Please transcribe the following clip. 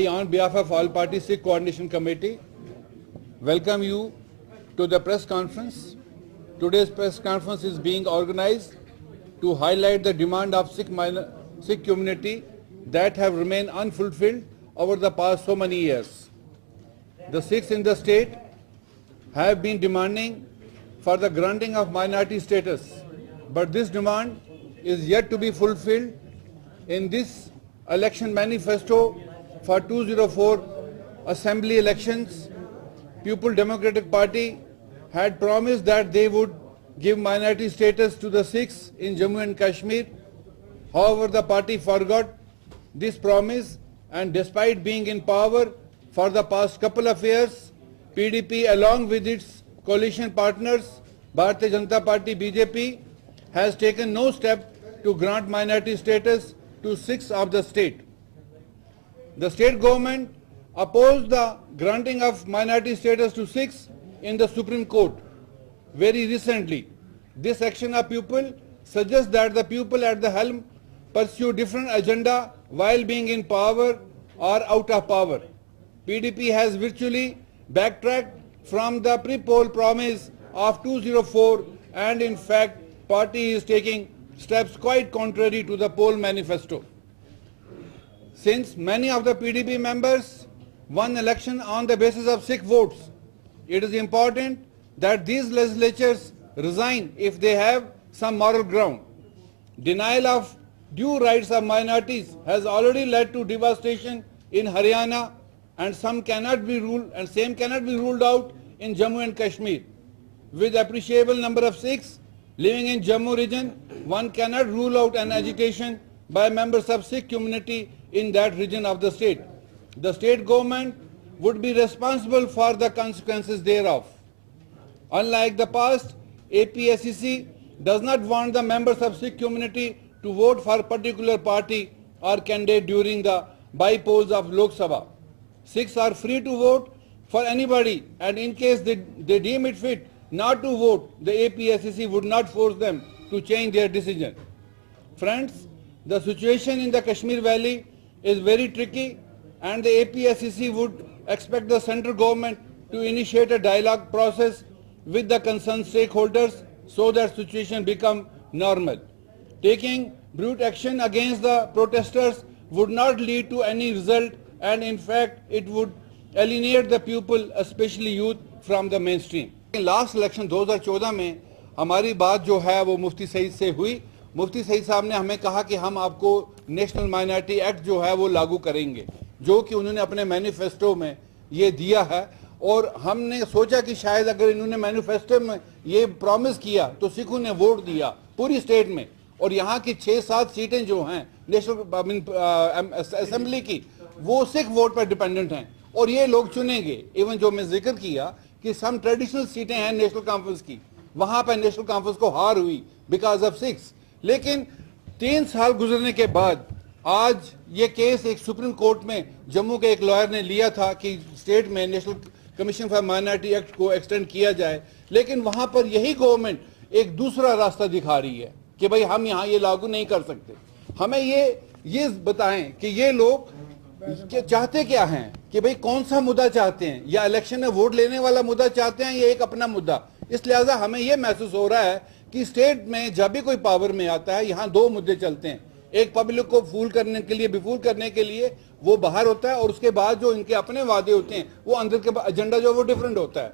I, on behalf of All Party Sikh Coordination Committee, welcome you to the press conference. Today's press conference is being organized to highlight the demand of Sikh community that have remained unfulfilled over the past so many years. The Sikhs in the state have been demanding for the granting of minority status, but this demand is yet to be fulfilled. In this election manifesto for 2004 assembly elections, People Democratic Party had promised that they would give minority status to the Sikhs in Jammu and Kashmir. However, the party forgot this promise, and despite being in power for the past couple of years, PDP along with its coalition partners, Bharatiya Janata Party BJP, has taken no step to grant minority status to Sikhs of the state. The state government opposed the granting of minority status to Sikhs in the Supreme Court very recently. This action of people suggests that the people at the helm pursue different agenda while being in power or out of power. PDP has virtually backtracked from the pre-poll promise of 2004, and in fact party is taking steps quite contrary to the poll manifesto. Since many of the PDP members won election on the basis of Sikh votes, it is important that these legislatures resign if they have some moral ground. Denial of due rights of minorities has already led to devastation in Haryana, and same cannot be ruled out in Jammu and Kashmir. With appreciable number of Sikhs living in Jammu region, one cannot rule out an agitation by members of Sikh community in that region of the state. The state government would be responsible for the consequences thereof. Unlike the past, APSCC does not want the members of Sikh community to vote for a particular party or candidate during the by-polls of Lok Sabha. Sikhs are free to vote for anybody, and in case they deem it fit not to vote, the APSCC would not force them to change their decision. Friends, the situation in the Kashmir Valley is very tricky, and the APSCC would expect the central government to initiate a dialogue process with the concerned stakeholders so that situation become normal. Taking brute action against the protesters would not lead to any result, and in fact it would alienate the people, especially youth, from the mainstream. Last election 2014 में हमारी बात जो है वो मुफ्ती सईद से हुई। मुफ्ती सईद साहब ने हमें कहा कि हम आपको नेशनल माइनॉरिटी एक्ट जो है वो लागू करेंगे, जो कि उन्होंने अपने मैनिफेस्टो में ये दिया है। और हमने सोचा कि शायद अगर इन्होंने मैनिफेस्टो में ये प्रॉमिस किया तो सिखों ने वोट दिया पूरी स्टेट में, और यहाँ की 6-7 सीटें जो हैं नेशनल असेंबली की वो सिख वोट पर डिपेंडेंट हैं, और ये लोग चुनेंगे। इवन जो मैं जिक्र किया कि सम ट्रेडिशनल सीटें हैं नेशनल कॉन्फ्रेंस की, वहां पर नेशनल कॉन्फ्रेंस को हार हुई बिकॉज ऑफ सिक्स। लेकिन 3 साल गुजरने के बाद आज ये केस एक सुप्रीम कोर्ट में जम्मू के एक लॉयर ने लिया था कि स्टेट में national commission for minority act को एक्सटेंड किया जाए, लेकिन वहां पर यही गवर्नमेंट एक दूसरा रास्ता दिखा रही है कि भाई हम यहाँ ये लागू नहीं कर सकते। हमें ये बताएं कि ये लोग चाहते क्या हैं, कि भाई कौन सा मुद्दा चाहते हैं, या इलेक्शन में वोट लेने वाला मुद्दा चाहते हैं या एक अपना मुद्दा। इस लिहाजा हमें यह महसूस हो रहा है कि स्टेट में जब भी कोई पावर में आता है यहाँ 2 मुद्दे चलते हैं। एक पब्लिक को फूल करने के लिए, बिफूल करने के लिए वो बाहर होता है, और उसके बाद जो इनके अपने वादे होते हैं वो अंदर के एजेंडा जो वो डिफरेंट होता है।